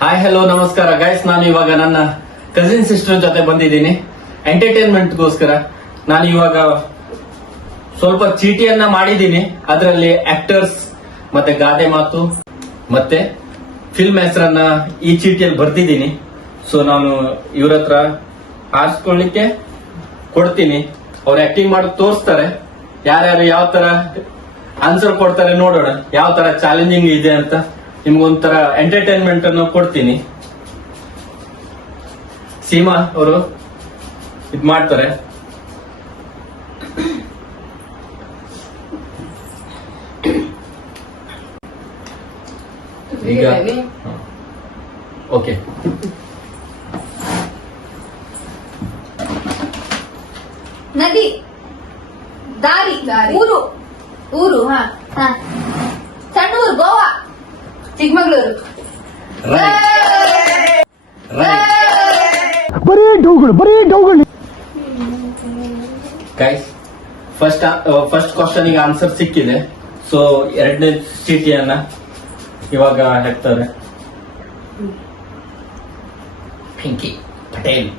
Hi hello ನಮಸ್ಕಾರ guys. ನಾನು ಇವಾಗ ನನ್ನ ಕಸಿನ್ ಸಿಸ್ಟರ್ ಜೊತೆ ಬಂದಿದ್ದೀನಿ ಎಂಟರ್ಟೈನ್ಮೆಂಟ್ಗೋಸ್ಕರ. ನಾನು ಇವಾಗ ಸ್ವಲ್ಪ ಚೀಟಿಯನ್ನ ಮಾಡಿದ್ದೀನಿ. ಅದರಲ್ಲಿ ಆಕ್ಟರ್ಸ್ ಮತ್ತೆ ಗಾದೆ ಮಾತು ಮತ್ತೆ ಫಿಲ್ಮ್ ಹೆಸರನ್ನ ಈ ಚೀಟಿಯಲ್ಲಿ ಬರ್ತಿದ್ದೀನಿ. ಸೊ ನಾನು ಇವ್ರ ಹತ್ರ ಆರಿಸ್ಕೊಳ್ಳಿಕ್ಕೆ ಕೊಡ್ತೀನಿ. ಅವ್ರು ಆಕ್ಟಿಂಗ್ ಮಾಡಿ ತೋರಿಸ್ತಾರೆ. ಯಾರ್ಯಾರು ಯಾವ ತರ ಆನ್ಸರ್ ಕೊಡ್ತಾರೆ ನೋಡೋಣ, ಯಾವ ತರ ಚಾಲೆಂಜಿಂಗ್ ಇದೆ ಅಂತ. ನಿಮ್ಗೊಂಥರ ಎಂಟರ್ಟೈನ್ಮೆಂಟ್ ಅನ್ನು ಕೊಡ್ತೀನಿ. ಸೀಮಾ ಅವರು ಇದ್ ಮಾಡ್ತಾರೆ. ಈಗ ಓಕೆ, ನದಿ, ದಾರಿ, ಊರು, ಊರು, ಸಣ್ಣ ಊರು, ಗೋವಾ, ಚಿಕ್ಕಮಗಳೂರು. ಬರೀ ಡೌಗಳು. ಗೈಸ್, ಫಸ್ಟ್ ಕ್ವಶನ್ ಗೆ ಆನ್ಸರ್ ಸಿಕ್ಕಿದೆ. ಸೊ ಎರಡನೇ ಚೀಟಿಯನ್ನ ಇವಾಗ ಹಾಕ್ತಾರೆ. ಪಿಂಕಿ ಪಟೇಲ್.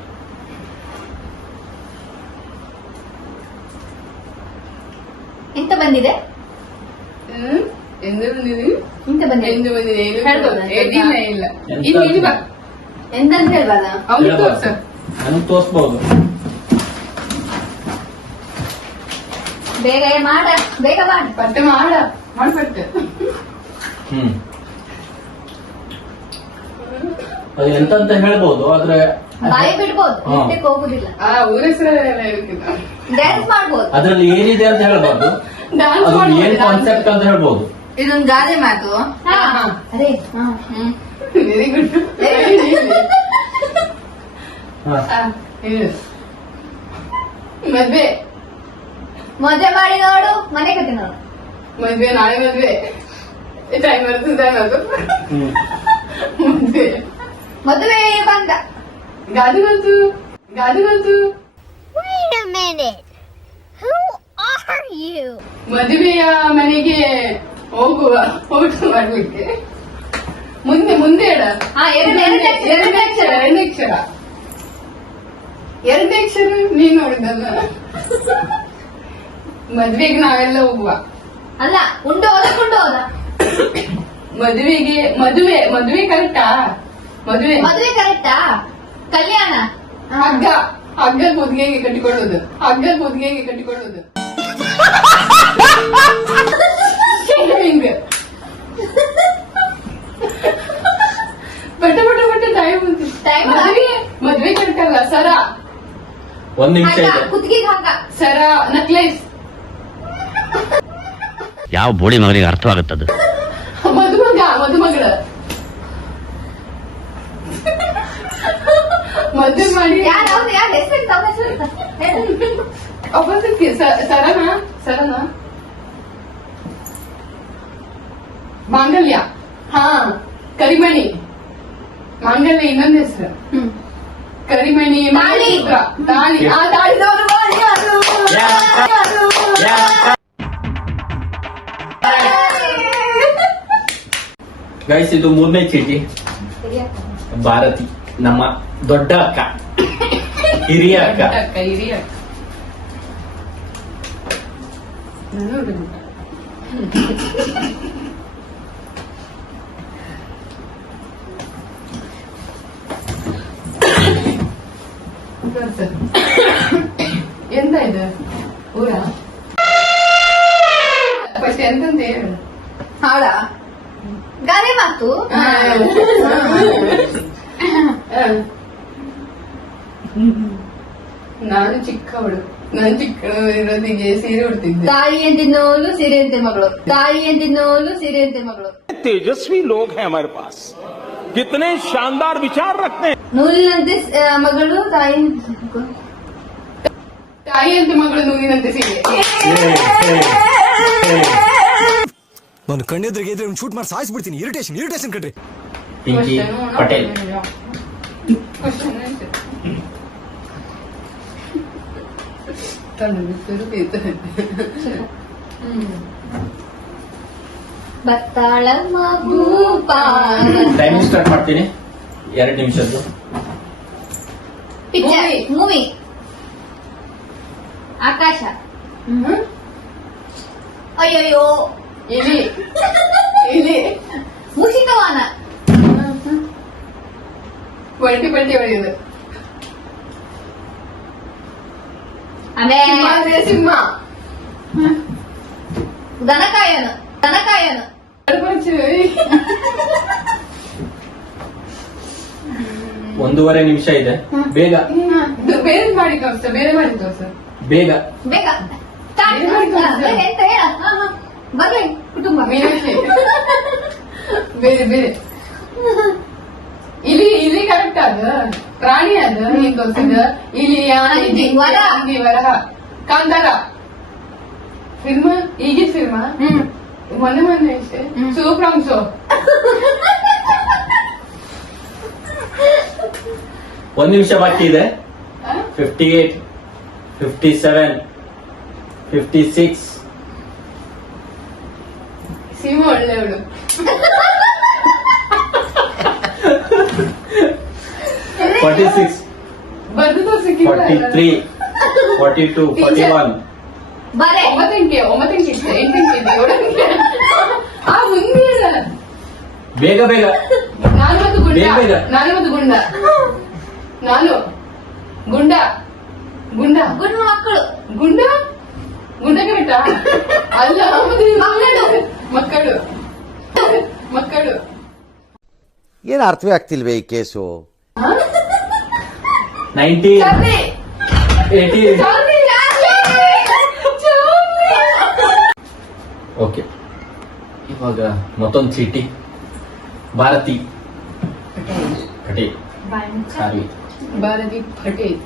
ಎಂತ ಬಂದಿದೆ? ಎಂದು ಬಂದಿದೆ ಇಲ್ಲ ಎಂತಂತ ಹೇಳ್ಬಾರ್ದ? ಅವ್ನು ತೋರ್ಸ. ನನಗೆ ತೋರಿಸಬಹುದು. ಬೇಗ ಮಾಡ, ಬೇಗ ಮಾಡ. ಪಟ್ಟೆ ಮಾಡ್ಪಟ್ಟೆ. ಅದು ಎಂತಂತ ಹೇಳ್ಬೋದು, ಆದ್ರೆ ಬಾಯಿ ಬಿಡ್ಬೋದು, ಬಿಡ್ಲಿಕ್ಕೆ ಹೋಗುದಿಲ್ಲ. ಆ ಊರ ಹೆಸರೆಲ್ಲ ಹೇಳ್ತಿದ್ದ. ಡ್ಯಾನ್ಸ್ ಮಾಡ್ಬೋದು. ಅದ್ರಲ್ಲಿ ಏನಿದೆ ಅಂತ ಹೇಳ್ಬಾರ್ದು, ಡಾನ್ಸ್ ಅದು ಏನ್ ಮಾಡ್ಬೋದು. ಕಾನ್ಸೆಪ್ಟ್ ಅಂತ ಹೇಳ್ಬೋದು. ಇದೊಂದು ಗಾದೆ ಮಾತು. ಅದೇ ವೆರಿ ಗುಡ್. ಮದ್ವೆ ಮದುವೆ ಮಾಡಿ ನೋಡು, ಮನೆ ಕಟ್ಟಿ ನೋಡು. ಮದ್ವೆ ನಾಳೆ ಮದ್ವೆ ಟೈಮ್ ಬರ್ತದೆ ಅದು. ಮದ್ವೆ ಮದುವೆ ಬಂದ. ಗಾದು ಬಂತು. Wait a minute. Who are you? ಮದುವೆಯ ಮನೆಗೆ ಹೋಗುವ ಮಾಡ್ಲಿಕ್ಕೆ ಮುಂದೆ ಹೇಳ. ಎರಡನೇ ಅಕ್ಷರ ನೀನ್ ನೋಡಿದಲ್ಲ. ಮದ್ವೆಗೆ ನಾವೆಲ್ಲ ಹೋಗುವ. ಅಲ್ಲ, ಉಂಡು ಹೋದ. ಮದುವೆ ಕರೆಕ್ಟಾ? ಮದುವೆ ಕರೆಕ್ಟಾ? ಕಲ್ಯಾಣ. ಹಗ್ಗ ಮುದ್ಗೆಗೆ ಕಟ್ಟಿಕೊಳ್ಳೋದು. ಹಿಂಗೆ ಬಟ್ಟ ಟೈಮ್ ಬಂತು. ಮದ್ವೆ ಕಟ್ಕಲ್ಲ. ಸರ, ಒಂದ್ ನಿಮಿಷ ಇದೆ. ಕುತ್ತಿಗೆ ಹಾಕ. ಸರ, ನಕ್ಲೇಸ್. ಯಾವ ಬೋಳಿ ಮಗನಿಗೆ ಅರ್ಥವಾಗುತ್ತದು? ಮದುಮಗಳ ಮದುವೆ ಮಾಡಿ ಯಾರು ಹೆಸರು? ಅಪೋಸಿಟ್ ಸರನ ಮಾಂಗಲ್ಯ. ಕರಿಮಣಿ. ಮಾಂಗಲ್ಯ ಇನ್ನೊಂದು ಹೆಸರು. ಕರಿಮಣಿ, ತಾಳಿ. ಗೈಸ್, ಇದು ಮೂರನೇ ಚೀಟಿ. ಭಾರತಿ, ನಮ್ಮ ದೊಡ್ಡ ಅಕ್ಕ, ಹಿರಿಯ ಅಕ್ಕ. ಎಂತ ಇದು ಊರ? ಫಸ್ಟ್ ಎಂತಂತ ಹೇಳು. ಹಾಡ, ಗಾದೆ ಮಾತು. ನಾನು ಚಿಕ್ಕವಳು. ಇರೋದಿಗೆ ಸೀರೆ ಉಡ್ತಿದ್ದೆ. ತಾಳಿ ಅಂತಿನ್ನೋಲು, ಸೀರೆ ಅಂತೆ ಮಗಳು. तेजस्वी लोग हैं हमारे पास, कितने शानदार विचार रखते हैं. ನೂಲಿನಂತೆ ಮಗಳು, ತಾಯಿ ಅಂತ ಮಗಳು, ನೂಲಿನಂತೆ ಸೀರೆ. ನಾನು ಕಣ್ಣೆದ್ರಿಗೆ ಇದ್ರೆ ಶೂಟ್ ಮಾಡಿ ಸಾಯಿಸ್ಬಿಡ್ತೀನಿ. ಇರಿಟೇಷನ್ ಕಣ್ರಿ. ಪಿಂಕಿ ಪಟೇಲ್. ಬತ್ತಾಳಮ್ಮ ಭೂಪ. ಟೈಮಿಂಗ್ ಸ್ಟಾರ್ಟ್ ಮಾಡ್ತೀನಿ. 2 ನಿಮಿಷದ್ದು. ಪಿಕ್ಚರ್, ಮೂವಿ, ಆಕಾಶ, ಅಯ್ಯಯ್ಯೋ, ಇಲಿ ಇಲಿ ಮುಷಿಕವಾನ, ಪಲ್ಟಿ ಹೊಡೆಯೋದು. ಆಮೇಲೆ ಸಿಂಹ ದನಕಾಯನ, ಒಂದೂವರೆ ನಿಮಿಷ ಇದೆ. ಬೇಗ ಬೇರೆ ಮಾಡಿ ತೋರ್ಸ, ಬೇರೆ ಮಾಡಿ ತೋರ್ಸ. ಬೇಗ. ಬೇಗ ಸ್ಟಾರ್ಟ್ ಎಂತ ಹೇಳ. ಬರ್ಲಿ ಕುಟುಂಬ. ಮೀನಾಕ್ಷಿ ಬೇರೆ ಬೇರೆ. ಇಲಿ ಕರೆಕ್ಟ್ ಅದ, ಪ್ರಾಣಿ ಅದ, ಏನ್ ತೋರ್ಸಿದ? ಇಲಿ, ಆನೆ, ಜಿಂಕೆ, ವರಹ. ಹಂದಿ, ವರಹ, ಕಾಂತಾರ ಫಿಲ್ಮ್, ಈಗಿನ ಫಿಲ್ಮ್ ಮೊನ್ನೆ ಅಷ್ಟೇ. So from so. 1 ನಿಮಿಷ ಬಾಕಿ ಇದೆ. 58, 57, 56. ಸಿಂಹ ಒಳ್ಳೆಯವಳು. ಬರ್ದು ತೋರ್ಸಿಕ್ಕಿಲ್ಲ. 43, 42, 41. ಬರೇ 9 ಅಂಕೆ, 8 ಅಂಕೆ, 7 ಅಂಕೆ. ಆ ಮುಂದೆ ಇಲ್ಲ. ಬೇಗ ಬೇಗ. ನಾನು ಮತ್ತು ಗುಂಡ, ಬೇಗ ಬೇಗ. ನಾನು ಗುಂಡ ಗುಂಡ ಮಕ್ಕಳು, ಗುಂಡ ಕರೆಕ್ಟಾ? ಅಲ್ಲ, ಮಕ್ಕಳು. ಏನು ಅರ್ಥವೇ ಆಗ್ತಿಲ್ವೇ ಈ ಕೇಸು? 90, 80. ಓಕೆ, ಇವಾಗ ಮತ್ತೊಂದು ಚೀಟಿ. ಭಾರತಿ ಪಟೇಲ್, ಸಾರಿ. ಭಾರತಿ ಪಟೇಲ್.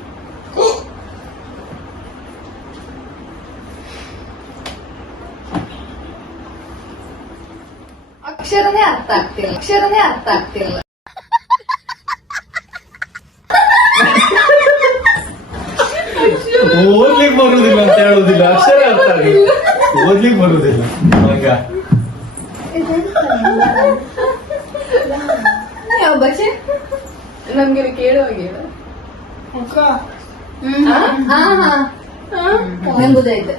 ಅಕ್ಷರನೇ ಅರ್ಥ ಆಗ್ತಿಲ್ಲ. ಓದ್ಲಿಕ್ಕೆ ಬರುದಿಲ್ಲ ಅಂತ ಹೇಳುದಿಲ್ಲ, ಅಕ್ಷರ ಅರ್ಥ ಆಗಿಲ್ಲ, ಓದ್ಲಿಕ್ಕೆ ಬರುದಿಲ್ಲ. ಹಂಗ ಯಾವ ಭಾಷೆ? ನಮ್ಗೆ ಕೇಳುವಾಗ ನಂಗುದಾಯ್ತು.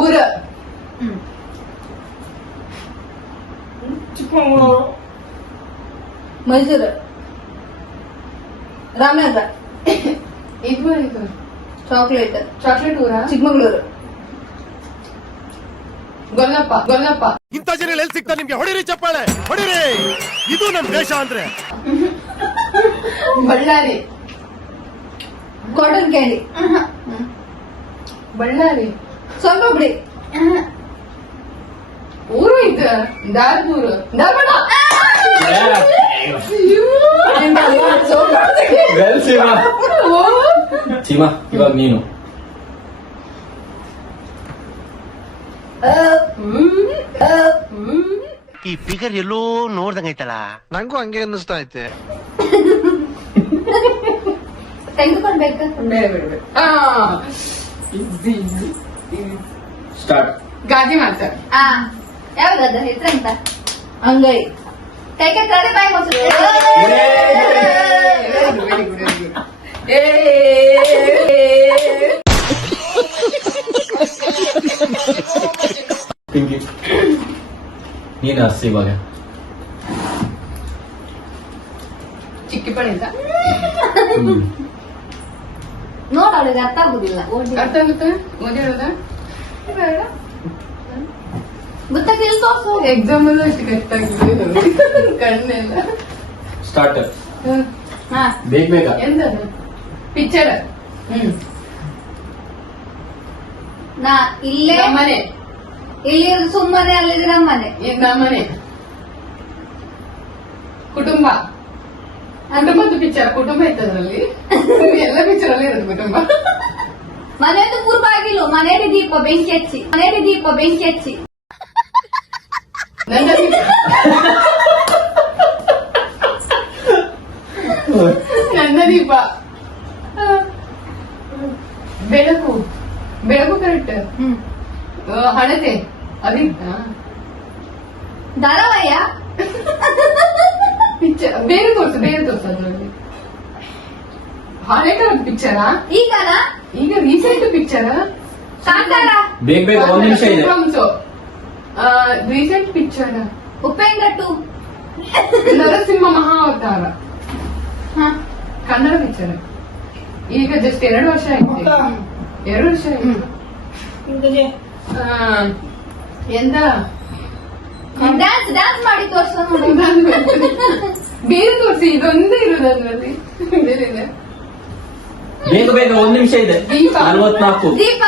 ಊರ ಮೈಸೂರು, ರಾಮನಗರ, ಇದು ಚಾಕ್ಲೇಟ್ ಊರ, ಚಿಕ್ಕಮಗಳೂರು, ಗೊಲ್ಲಪ್ಪ. ಇಂಥ ಜನ ಎಲ್ಲಿ ಸಿಗ್ತಾರೆ ನಿಮ್ಗೆ? ಹೊಡಿರಿ ಚಪ್ಪಾಳೆ, ಹೊಡಿರಿ. ಇದು ನಮ್ ದೇಶ ಅಂದ್ರೆ. Ballari, cotton candy, Ballari. ಸ್ವಲ್ಪ ಬಿಡಿ. ಊರು ಇತ್ತು, ಧಾರವಾಡ. ವೆಲ್ ಸೀಮಾ. ಸೀಮಾ, ಇವಾಗ ನೀನು. ಈ ಫಿಗರ್ ಎಲ್ಲೋ ನೋಡ್ದಂಗೈತಲ್ಲ. ನಂಗೂ ಹಂಗೆ ಅನ್ನಿಸ್ತಾ ಐತೆ. ತೆಗೆದುಕೊಳ್ಬೇಕು. ಬೇರೆ. ಸ್ಟಾರ್ಟ್. ಗಾದಿ ಮಾತ. ಯಾವ್ದದ ಹೆಸರಂತ? ಅಂಗೈ. ಕೈ ತಲೆ ಬಾಯಿ ಮೊಸರು. Very good. ಪಿಂಕಿ, ನೀನು ಹಸಿ ಇವಾಗ. ಚಿಕ್ಕಿ ಪಣಿತ. ನೋಡ, ಅವಳಿಗೆ ಅರ್ಥ ಆಗುದಿಲ್ಲ. ಅರ್ಥ ಆಗುತ್ತೆ? ಓದಿರೋದ ಬೇಡ. ಗೊತ್ತಾಗಿಲ್ಲ ತೋರ್ಸು. ಎಕ್ಸಾಮ್ ಅಲ್ಲೂ ಅಷ್ಟು ಕಷ್ಟ ಆಗಿದೆ ಕಣ್ಣೆಲ್ಲ. ಸ್ಟಾರ್ಟ್. ಹಾ, ಬೇಗ. ಎಂತದು? ಪಿಕ್ಚರ್. ನಾ ಇಲ್ಲೇ, ನಮ್ಮನೆ. ಇಲ್ಲಿ ಸುಮ್ಮನೆ, ಅಲ್ಲಿದ್ರೆ ನಮ್ಮನೆ. ನಮ್ಮನೆ. ಕುಟುಂಬ. ಕುಟುಂಬದ ಪಿಕ್ಚರ್. ಕುಟುಂಬ ಇತ್ತದ್ರಲ್ಲಿ. ಎಲ್ಲ ಪಿಕ್ಚರ್ ಅಲ್ಲಿ ಇರೋದು ಕುಟುಂಬ. ಮನೆಯದು ಪೂರ್ವ ಆಗಿಲ್ಲ. ಮನೆಯಲ್ಲಿ ದೀಪ ಬೆಂಕಿ ಹಚ್ಚಿ. ನನ್ನ ದೀಪ. ಬೆಳಕು ಕರೆಕ್ಟ್. ಹಣತೆ ಅದಿತ್ತ. ಧಾರಾವಾಹಿಯ ಪಿಕ್ಚರ್ ಬೇರೆ ತೋರ್ಸು ಅದ್ರಲ್ಲಿ ಹಳೆ ಕಾಲದ ಪಿಕ್ಚರಾ ಈಗನ ಈಗ ರೀಸೆಂಟ್ ಪಿಕ್ಚರ್ ಕಾಂತಾರ ಬೇಗ ಒಂದ್ ನಿಮಿಷ ಇದೆ. Recent picture Upendra 2 Narasimha Mahavatara Kannada picture. ಈಗ ಜಸ್ಟ್ 2 ವರ್ಷ ಆಯ್ತು. 2 ವರ್ಷ ಆಯ್ತು. ಎಂತ ಡ್ಯಾನ್ಸ್ ಮಾಡಿ ತೋರ್ಸೋ ನೋಡಿ. ಬೇರೆ ತೋರಿಸಿ, ಇದೊಂದೇ ಇರೋದು ಅದ್ರಲ್ಲಿ, ಬೇರೆ ಇದೆ. ಬೇಗ ಒಂದ್ ನಿಮಿಷ ಇದೆ. ದೀಪ. 44. ದೀಪ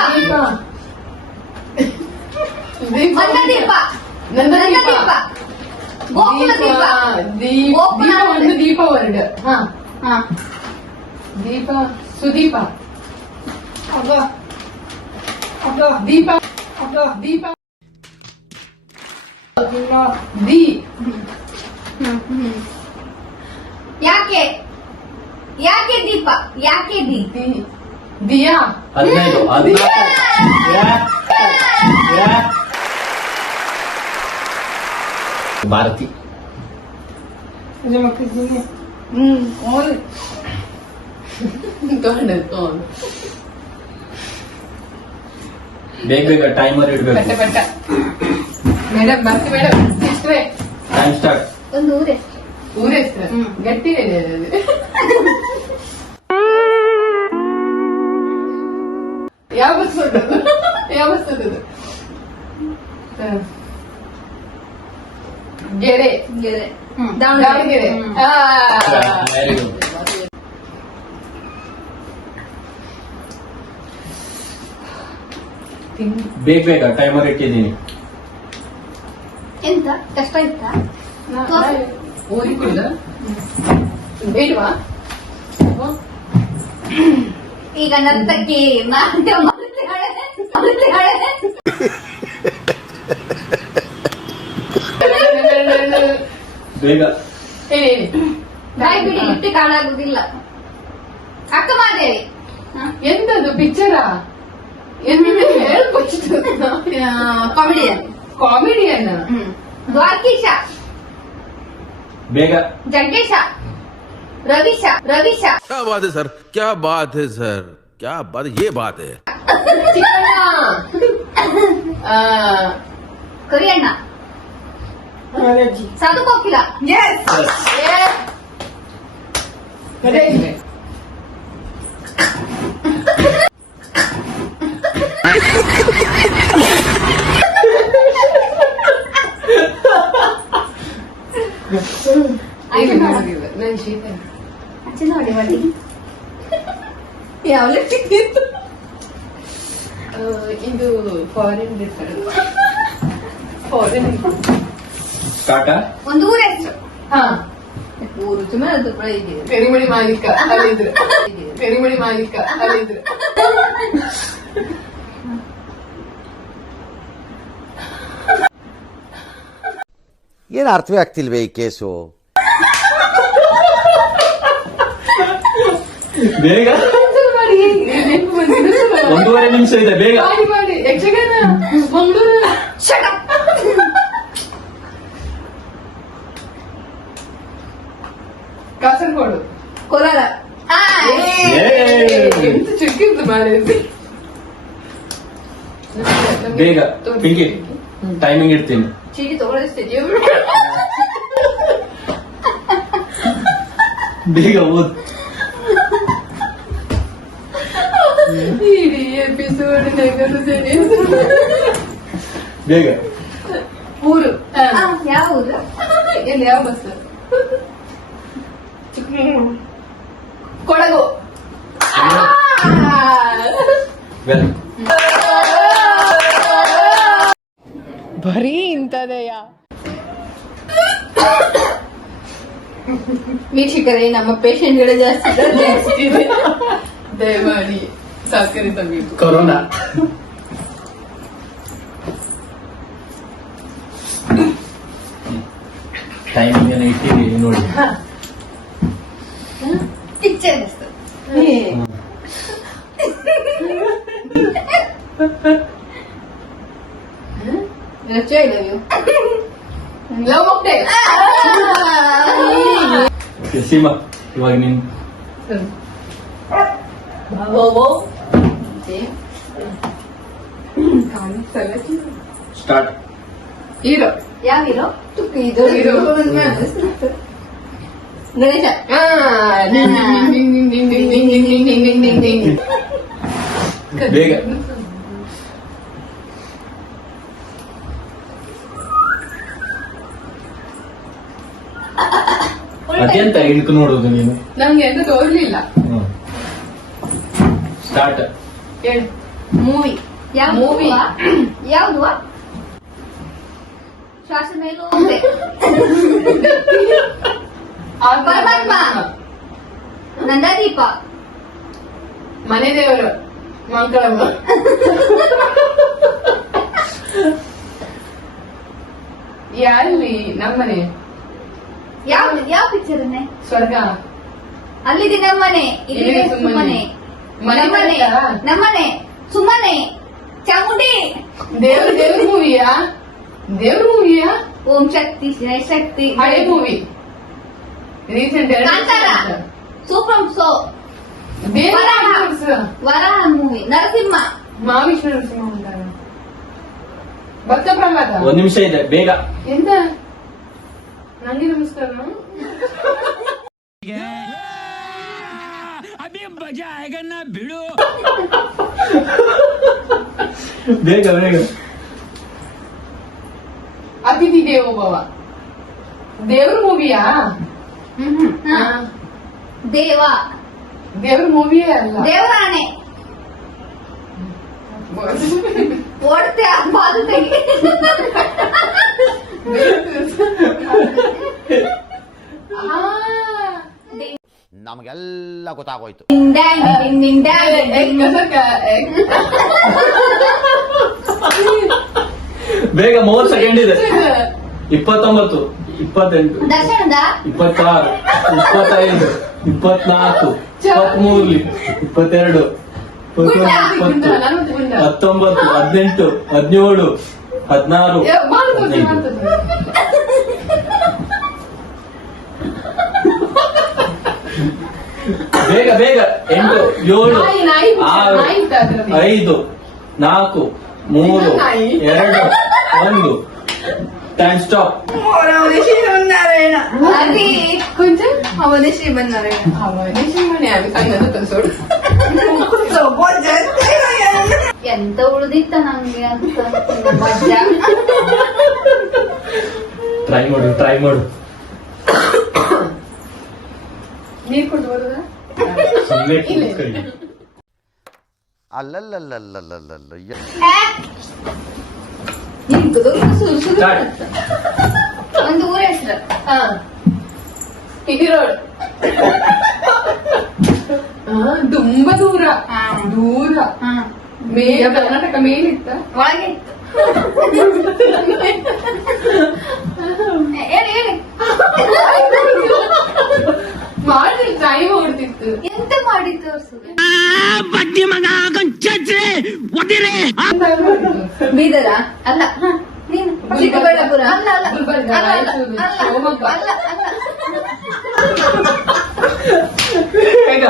ನನ್ನ ದೀಪ ನನ್ನ ನನ್ನ ದೀಪ. ದೀಪ ಗೋಕುಲ ದೀಪ ದೀಪ ಒಂದು ದೀಪ ವರ್ಡ್. ಹಾ ಹಾ ದೀಪ ಸುದೀಪ ದೀಪ ದೀಪ ದಿ ಯಾಕೆ ಯಾಕೆ ದೀಪ ಯಾಕೆ ದಿಯಾ 15. 14. ಭಾರತಿ. ಬೇಗ ಟೈಮರ್ ಇಡ್ಬೇಕು. ಪಟ್ಟ ಮೇಡಮ್ ಬರ್ತಿ ಮೇಡಮ್. ಎಷ್ಟೇ ಟೈಮ್ ಸ್ಟಾರ್ಟ್. ಒಂದು ಊರೆಷ್ಟು ಊರ ಹೆಸರು ಗಟ್ಟಿ ಇದೆ ಅದು. ಯಾವ ಬಸ್ ಹೊರಟದು? ಯಾವ ಬಸ್ ಅದು? ಗೆರೆ ಗೆರೆ ದಾವಣಗೆರೆ. Very good. ಬೇಗ ಟೈಮರ್ ಇಟ್ಟಿದ್ದೀನಿ. ಎಂತ ಕಷ್ಟ ಇತ್ತಾ ಊರಿಗೆ ಕುಡಿದ ಬೇಡವಾ? ಈಗ ನರ್ತಕಿ ನಾಟ್ಯ ಮಾಡ್ತಿದ್ದಾಳೆ. ಬೇಗ ಹೇಳಿ ಬಾಯ್ ಬಿಡಿ ಇಟ್ಟು ಕಾಣಾಗುದಿಲ್ಲ. ಅಕ್ಕ ಮಾದೇವಿ ಎಂತದು ಪಿಕ್ಚರಾ? ಎಂತಿದೆ ಹೇಳ್ಕೊಟ್ಟು. Comedian comedian. ದ್ವಾರಕೀಶ ಬೇಗ ಜಗ್ಗೇಶ ರವೀಶ क्या बात है सर, क्या बात है सर, क्या बात, ये बात है. ಚಿಕ್ಕಣ್ಣ. ಕರಿಯಣ್ಣ ಸಾಧು ಕೋಕಿಲ ನನ್ ಶೀತ ಅಚ್ಚ ನೋಡಿ ಮಾಡಿ ಯಾವ ಲೆಕ್ಕ ಇದು ಫಾರಿನ್ ಫಾರಿನ್. ಟಾಟಾ. ಒಂದು ಊರ ಹೆಸರು. ಹಾ ಊರು ಸುಮ್ಮನೆ ಪೆರಿಮಣಿ ಮಾಲೀಕ ಅಲ್ಲಿದ್ರು. ಪೆರಿಮಣಿ ಮಾಲೀಕ ಅಲ್ಲಿದ್ರು. ಏನು ಅರ್ಥವೇ ಆಗ್ತಿಲ್ವೇ ಈ ಕೇಸು? ಬೇಗ ಮಾಡಿ ನೆನಪು ಬಂದಿದೆ. 1.5 ನಿಮಿಷ ಇದೆ. ಬೇಗ ಮಾಡಿ ಯಕ್ಷಗಾನ ಮಂಗಳೂರು. ಕಾಸರಗೋಡು ಕೋಲಾರ ಎಂತ ಚುಕ್ಕಿದ್ದು ಮಾಡಿದ್ವಿ. ಬೇಗ ಪಿಂಕಿ ಟೈಮಿಂಗ್ ಇಡ್ತೀನಿ. ಚೀಟಿ ತಗೊಳಿಸ್ತಿದ್ಯೋ ಬೇಗ ಓದ್. ಇಡೀ ಎಪಿಸೋಡ್ ಬೇಗ ಊರು. ಯಾವ ಊರು? ಎಲ್ಲಿ ಯಾವ ಬಸ್? ಕೊಡಗು. ವೆಲ್. ಬರೀ ಇಂಥದೆಯಾ? ವೀಕ್ಷಕರೇ, ನಮ್ಮ ಪೇಷಂಟ್ಗಳೇ ಜಾಸ್ತಿ ಇದೆ. ದಯಮಾಡಿ ಸಹಕರಿಸಬೇಕು. ಕೊರೋನಾ. ಟೈಮಿಂಗ್ ಏನೋ ಇಟ್ಟಿದ್ದೀವಿ ನೋಡಿ. ಪಿಕ್ಚರ್ ರಚೆ ಇಲ್ಲವ್ಯೂ ಲವ್ ಮಾಕ್ಟೇಲ್. ಸೀಮಾ ಇವಾಗ ನೀನ್ ಸ್ಟಾರ್ಟ್. ಹೀರೋ. ಯಾವ ಹೀರೋ? ಇದು ಹೀರೋ. ಗಣೇಶ. ಬೇಗ ಅದೆಂತ ಹಿಡ್ಕು ನೋಡುದು ನೀನು. ನಮ್ಗೆ ಎಂತ ತೋರ್ಲಿಲ್ಲ. ಸ್ಟಾರ್ಟ್. ಹೇಳು. ಮೂವಿ. ಯಾವ ಮೂವಿ? ಯಾವ್ದು? ಶ್ವಾಸ ಮೇಲೂ ಇದೆ. ಪರಮಾತ್ಮ. ನಂದಾದೀಪ. ಮನೆ ದೇವರು ಮಂಗಳಮ್ಮ. ಯಾರಲ್ಲಿ? ನಮ್ಮನೆ. ಯಾವ ಪಿಕ್ಚರ್ ಅನ್ನೇ? ಸ್ವರ್ಗ. ಅಲ್ಲಿದೆ ನಮ್ಮನೆ, ಇಲ್ಲಿದೆ ಸುಮ್ಮನೆ. ಮನೆ ನಮ್ಮನೆ, ಬರುತ್ತಾ? ನಮ್ಮನೆ, ಸುಮ್ಮನೆ, ಚಾಮುಂಡಿ. ದೇವ್ರ ಮೂವಿಯಾ? ದೇವ್ರ ಮೂವಿಯಾ? ಓಂ ಶಕ್ತಿ ಶಕ್ತಿ. ಹಳೆ movie. Recent. Kantara. Super so. ದೇವರ ವರಾಹ ಮೂವಿ. ನರಸಿಂಹ. ಮಹಾವಿಷ್ಣು ನರಸಿಂಹ ಅಂತಾರ. ಭಕ್ತ ಪ್ರಹ್ಲಾದ. ಒಂದ್ ನಿಮಿಷ ಇದೆ, ಬೇಗ. ಎಂತ? ನಂಗೆ ನಮಸ್ಕಾರ. ಬೇಗ ಬೇಗ. ಅತಿಥಿ ದೇವೋ ಭವ. ದೇವ್ರ ಮೂವಿಯಾ? ಹಾ. ದೇವ. ದೇವ್ರ ಮೂವಿಯೇ ಅಲ್ಲ. ದೇವರಾಣೆ. ಓಡ್ತೆ ಬಾದು ತೆಗಿ. ನಮಗೆಲ್ಲ ಗೊತ್ತಾಗೋಯ್ತು. ಡಿಂಗ್ ಡ್ಯಾಂಗ್ ಡಿಂಗ್ ಡಿಂಗ್ ಡ್ಯಾಂಗ್ ಡಿಂಗ್. ಬೇಗ 30 ಸೆಕೆಂಡ್ ಇದೆ. 29, 28, ದರ್ಶನದ 26, 25, 24, 23, 22, 19, 18, 17, 16, 15. ಬೇಗ ಬೇಗ. 8, 7, ನಾಯಿ 6, ನಾಯಿ ಇತ್ತು ಅದ್ರಲ್ಲಿ. 5, 4, 3, 2, 1. Time stop. అది కొంచెం అవనే శ్రీమన్నారాయణ. అవన్నీ శ్రీమణి అవి సంగతి తెలుసు. ఎంత ಉಳಿದಿತ್ತ ನಂಗೆ ಅಂತ ಮಜಾ. ಟ್ರೈ ಮಾಡು. ನೀರ್ ಕೊಟ್ಟು ಬರುದಾ? ಸುಮ್ಮನೆ ಕೂತ್ಕೊಳ್ಳಿ. ಅಲ್ಲಲ್ಲಲ್ಲಲ್ಲಲ್ಲಲ್ಲ ನಿಂತದು ಸುರು ಸುರು. Start. ಒಂದು ಊರ ಹೆಸರು. ಹಾ. ಹಿರೋಡ್. ತುಂಬಾ ದೂರ. ಹಾ. ದೂರ. ಹಾ. ಮೇಲೆ ಕರ್ನಾಟಕ ಮೇಲಿತ್ತ. ಒಳಗೆ ಇತ್ತು. ಹೇಳಿ ಹೇಳಿ. ಮಾಡಿ ಟ್ರೈ ಮಾಡ್ತಿತ್ತು. ಎಂತ ಮಾಡಿ ತೋರ್ಸುದು? ಬೀದರ ಅಲ್ಲ. ನೀನು ಚಿಕ್ಕಬಳ್ಳಾಪುರ ಅಲ್ಲ ಅಲ್ಲ ಗುಲ್ಬರ್ಗ, ಅಲ್ಲ ಅಲ್ಲ ರಾಯಚೂರು, ಅಲ್ಲ ಶಿವಮೊಗ್ಗ. ಅಲ್ಲ ಅಲ್ಲ. ಬೇಗ.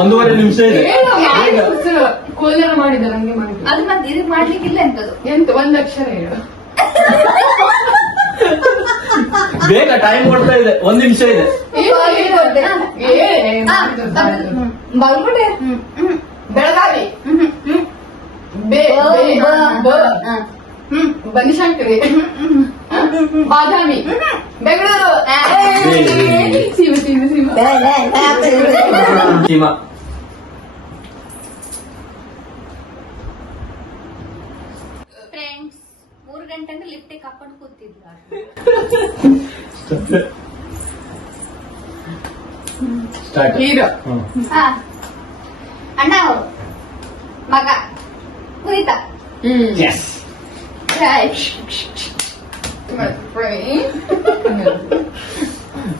1.5 ನಿಮಿಷ ಇದೆ. ಬೇಗ. ಕೋಲಾರ ಮಾಡಿದ ನಂಗೆ ಮಾಡಿದ. ಅದು ಮತ್ತೆ ಇದಕ್ಕೆ ಮಾಡ್ಲಿಕ್ಕಿಲ್ಲ ಎಂತದು. ಎಂತ ಒಂದ್ ಅಕ್ಷರ ಹೇಳು. ಬೇಗ. ಟೈಮ್ ಕೊಡ್ತಾ ಇದೆ. 1 ನಿಮಿಷ ಇದೆ. ಬಲ್ಗುಡೆ. ಬೆಳಗಾವಿ. ಬನಶಂಕರಿ. ಬಾದಾಮಿ. ಬೆಂಗಳೂರು. ಸೀಮೆ ಸೀಮೆ ಸೀಮೆ. ಸೀಮಾ. ಫ್ರೆಂಡ್ಸ್ 3 ಗಂಟೆ ಅಂದ್ರೆ ಲಿಫ್ಟಿಗೆ ಕಪ್ಕೊಂಡು ಕೂತಿದ್ಲ. ಸ್ಟಾರ್ಟ್. ಹೀರೋ. ಹಾ. ಅಣ್ಣ ಅವರು ಮಗ ಕುರಿತ. ಎಸ್.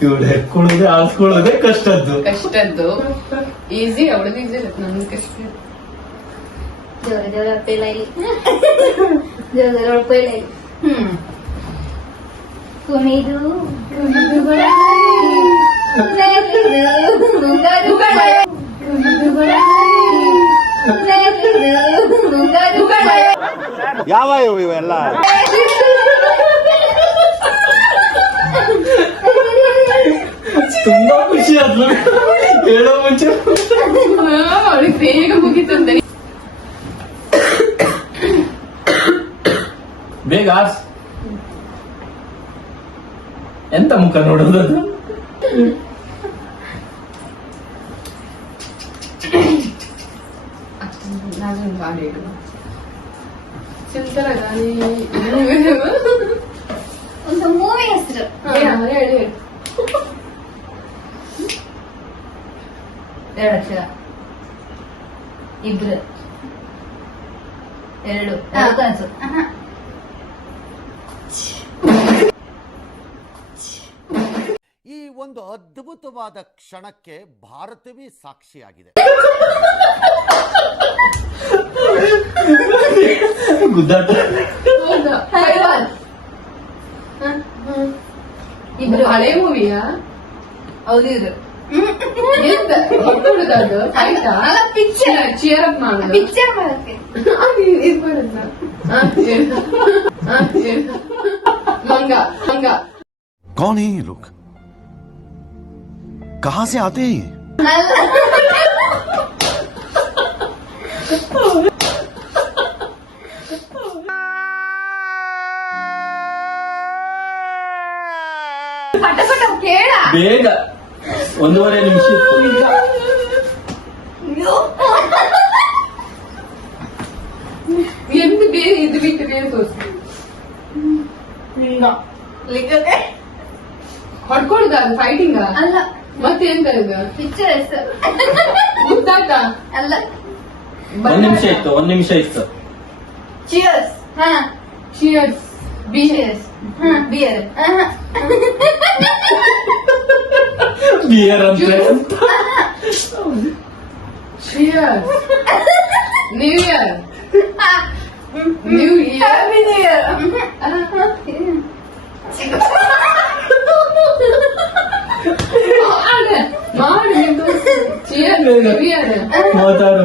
ಇವಳು ಹೆಕ್ಕೊಳ್ಳೋದೆ ಆಡ್ಸ್ಕೊಳ್ಳೋದೆ ಕಷ್ಟದ್ದು. ಕಷ್ಟದ್ದು ಈಸಿ. ಅವಳದು ಈಸಿ ಇರುತ್ತೆ, ನಮ್ದು ಕಷ್ಟ. ಜೋರ ಜೋರ ಪೇಲ ಇಲ್ಲಿ. ಜೋರ ಜೋರ ಪೇಲ ಇಲ್ಲಿ. ಕುಣಿದು ಕುಣಿದು ನುಂಗದು ಯಾವ ಇವೆಲ್ಲ ತುಂಬಾ ಖುಷಿ ಆದ್ಲು ಹೇಳೋ ಮುಂಚೆ. ಅವ್ರಿಗೆ ಬೇಗ ಮುಗಿತಂತೆ. ಬೇಗ ಆರ್ಸ್. ಎಂತ ಮುಖ ನೋಡೋದು? ನಾನೊಂದು ಹಾಡು ಹೇಳು. ಚಿಂತರ ಒಂದು ಮೂವಿ ಹೆಸರು ಹೇಳಿ. 2 ಅಕ್ಷರ 2 ಕನಸು. ಈ ಒಂದು ಅದ್ಭುತವಾದ ಕ್ಷಣಕ್ಕೆ ಭಾರತವೇ ಸಾಕ್ಷಿಯಾಗಿದೆ. ಗುದ್ದಾಟ. ಹೌದಾ? ಇದು ಹಳೆ ಮೂವಿಯಾ? ಹೌದು ಇದು ಎಂತ ಹೊಟ್ಟುಡುದದು ಆಯ್ತಾ? ಪಿಕ್ಚರ್ ಚಿಯರ್ ಅಪ್ ಮಾಡೋದು. ಪಿಕ್ಚರ್ ಮಾಡಕ್ಕೆ ಇದು ಬರುತ್ತ ಮಂಗ ಮಂಗ. कौन है ये लोग कहां से आते हैं ये ಪಟ ಪಟ ಕೇಳ. ಬೇಗ 1.5 ನಿಮಿಷ ಇತ್ತು. ಎಂದು ಬೇರೆ ಇದು ಬಿಟ್ಟು ಬೇರೆ ತೋರಿಸಿ. ಲಿಂಗಕ್ಕೆ ಹೊಡ್ಕೊಳುದ ಅದು ಫೈಟಿಂಗ ಅಲ್ಲ, ಮತ್ತೆ ಎಂತ ಇದು ಪಿಕ್ಚರ್ ಹೆಸರು ಮುದ್ದಾಟ ಅಲ್ಲ. 1 ನಿಮಿಷ ಇತ್ತು, 1 ನಿಮಿಷ ಇತ್ತು. ಚಿಯರ್ಸ್. ಹಾ, ಚಿಯರ್ಸ್ ಚಿಯರ್ಸ್. ಹಾ, ಬಿಯರ್. ಬಿಯರ್ ಅಂದ್ರೆ cheers new year new year ಮಾಡಿ cheer new year 36,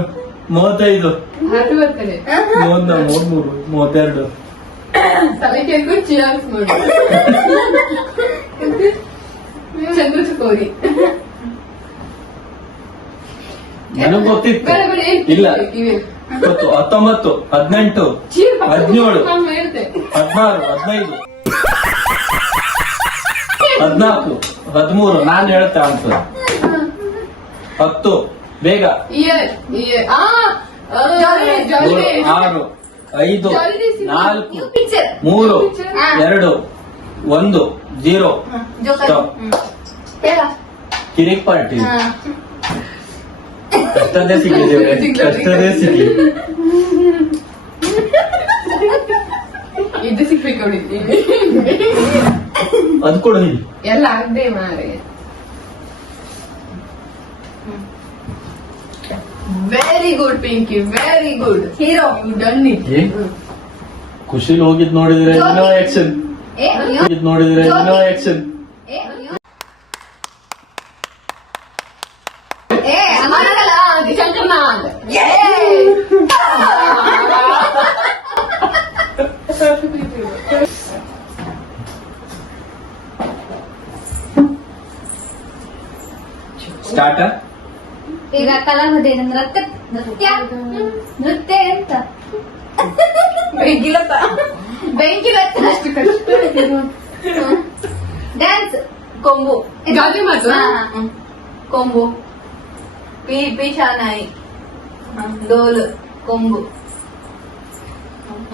35, happy birthday 33, 32. ತಲೆ ಕೆಲ್ಕು ಚಿಯರ್ಸ್ ಮಾಡಿ ಚಂದ್ರಚಕೋರಿ. ನನಗ್ ಗೊತ್ತಿತ್ತು. ಬೇಡ ಬೇಡ ಇಲ್ಲ 20, 19, 18, 17, 16, 15, 14, 13. ನಾನ್ ಹೇಳ್ತಾ ಅಂತ 10. ಬೇಗ. Year year 6, 5, 4, 3, 2, 1, 0. Stop. ಹೇಳ. ಕಿರಿಕ್ ಪಾರ್ಟಿ. ಕಷ್ಟದೇ ಸಿಗ್ಲಿ, ಕಷ್ಟದೇ ಸಿಗ್ಲಿ. ಇದು ಸಿಕ್ಬೇಕು ಹೊಡಿತೀನಿ ಅದ್ ಕೊಡು ನೀನು. ಎಲ್ಲ ಆಗದೆ ಮಾರೆ. Very good Pinky, very good. Hero. You done it. ಖುಷಿಲ್ ಹೋಗಿದ್ ನೋಡಿದ್ರೆ ಇನ್ನೋ ಆಕ್ಷನ್. ಏ ಅಯ್ಯೋ. ಹೋಗಿದ್ ನೋಡಿದ್ರೆ ಇನ್ನೋ ಆಕ್ಷನ್. ಏ ಅಯ್ಯೋ. ಏ ಅಮ್ಮನಲ್ಲ ಶಂಕರ್ನಾಥ್. ಸ್ಟಾರ್ಟ್. ಈಗ ಕಲಾವಿದೆ ನೃತ್ಯ ನೃತ್ಯ ನೃತ್ಯ ಎಂತ ಬೆಂಕಿಲತ್ತ ಬೆಂಕಿಲತ್ತ ಅಷ್ಟು ಕಷ್ಟ. ಡ್ಯಾನ್ಸ್ ಕೊಂಬು ಗಾದೆ ಮಾತು. ಕೊಂಬು ಪಿಶಾನಾಯಿ ಡೋಲು ಕೊಂಬು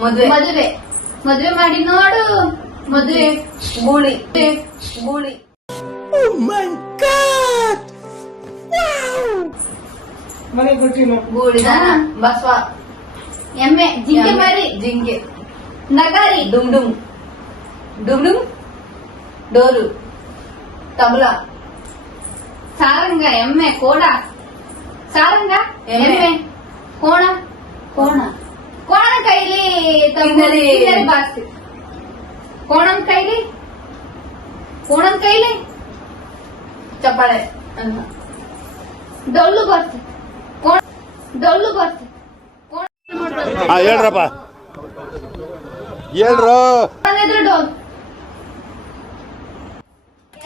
ಮದುವೆ ಮದುವೆ ಮದುವೆ ಮಾಡಿ ನೋಡು ಮದುವೆ ಗೂಳಿ ಗೂಳಿ ಗೂಳಿ ಬಸವ ಎಮ್ಮೆ ಜಿಂಕೆ ಮರಿ ಜಿಂಕೆ ನಗಾರಿ ಡುಮ್ ಡುಮ್ ಡುಮ್ ಡುಮ್ ಡೋಲು ತಬಲ ಸಾರಂಗ ಎಮ್ಮೆ ಕೋಣ ಸಾರಂಗ ಎಮ್ಮೆ ಕೋಣ ಕೋಣ ಕೋಣನ ಕೈಲಿ ಬಾರಿಸ್ತಿ ಕೋಣನ ಕೈಲಿ ಕೋಣನ್ ಕೈಲಿ ಚಪ್ಪಾಳೆ ಅಲ್ಲ ಡೊಳ್ಳು ಬರ್ತೆ ಡೊಳ್ಳು ಬರ್ತೆ ಹೇಳ್ರಪ್ಪ ಹೇಳ್ರು. ಎದುರು ಡೋಲ್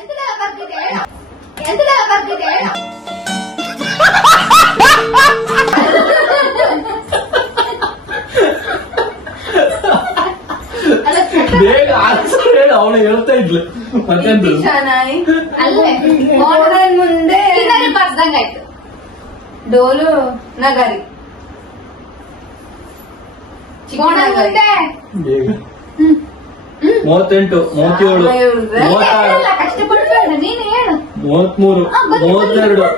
ಎಂತದ ಬರ್ತಿದೆ ಎಂತದ ಬರ್ತಿದೆ ಬೇಗ ಆನ್ಸರ್ ಹೇಳಿ ಅವಳು ಹೇಳ್ತಾ ಇದ್ಲು ಮತ್ತೆಂದು ಚೆನ್ನಾಗಿ ಅಲ್ಲೇ ಕೋಣದ ಮುಂದೆ ಕಿನ್ನರಿ ಬರ್ದಂಗಾಯ್ತು ಡೋಲು ನಗರಿ ಕೋಣ ಮುಂದೆ ಬೇಗ 38 37 36 ಕಷ್ಟಪಡ್ಬೇಡ ನೀನು ಹೇಳು 33 32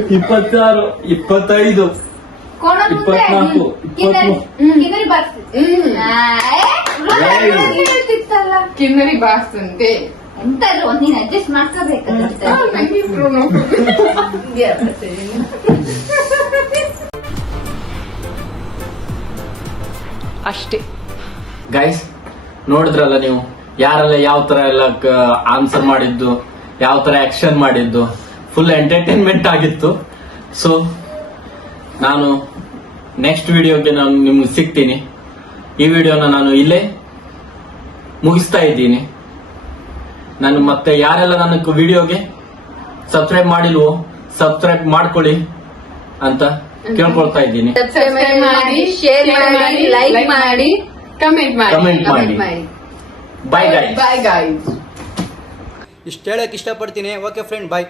26 25 ಕೋಣ ಮುಂದೆ 24 ಕಿನ್ನರಿ ಬರ್ತಿತ್ತು ಹೇಳ್ತಿತ್ತಲ್ಲ ಕಿನ್ನರಿ ಬಾಸ್ತಂತೆ ಎಂತಾದ್ರು ಒಂದ್ ನೀನ್ ಅಡ್ಜಸ್ಟ್ ಮಾಡ್ಕೋಬೇಕಾಗುತ್ತೆ ಅಷ್ಟೇ. ಗೈಸ್ ನೋಡಿದ್ರಲ್ಲ ನೀವು ಯಾರೆಲ್ಲ ಯಾವ ತರ ಎಲ್ಲ ಆನ್ಸರ್ ಮಾಡಿದ್ದು, ಯಾವ ತರ ಆಕ್ಷನ್ ಮಾಡಿದ್ದು, ಫುಲ್ ಎಂಟರ್ಟೈನ್ಮೆಂಟ್ ಆಗಿತ್ತು. ಸೊ ನಾನು ನೆಕ್ಸ್ಟ್ ವಿಡಿಯೋಗೆ ನಾನು ನಿಮ್ಗೆ ಸಿಗ್ತೀನಿ. ಈ ವಿಡಿಯೋನ ನಾನು ಇಲ್ಲೇ ಮುಗಿಸ್ತಾ ಇದ್ದೀನಿ. ನಾನು ಮತ್ತೆ ಯಾರೆಲ್ಲ ನನ್ನ ವಿಡಿಯೋಗೆ ಸಬ್ಸ್ಕ್ರೈಬ್ ಮಾಡಿಲ್ವೋ ಸಬ್ಸ್ಕ್ರೈಬ್ ಮಾಡ್ಕೊಳ್ಳಿ ಅಂತ ಕೇಳ್ಕೊಳ್ತಾ ಇದ್ದೀನಿ. ಸಬ್ಸ್ಕ್ರೈಬ್ ಮಾಡಿ, ಶೇರ್ ಮಾಡಿ, ಲೈಕ್ ಮಾಡಿ, ಕಮೆಂಟ್ ಮಾಡಿ. Bye guys. Bye guys. ಇಷ್ಟು ಹೇಳಕ್ ಇಷ್ಟಪಡ್ತೀನಿ. ಓಕೆ ಫ್ರೆಂಡ್, ಬಾಯ್.